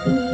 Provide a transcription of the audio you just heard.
Mm-hmm.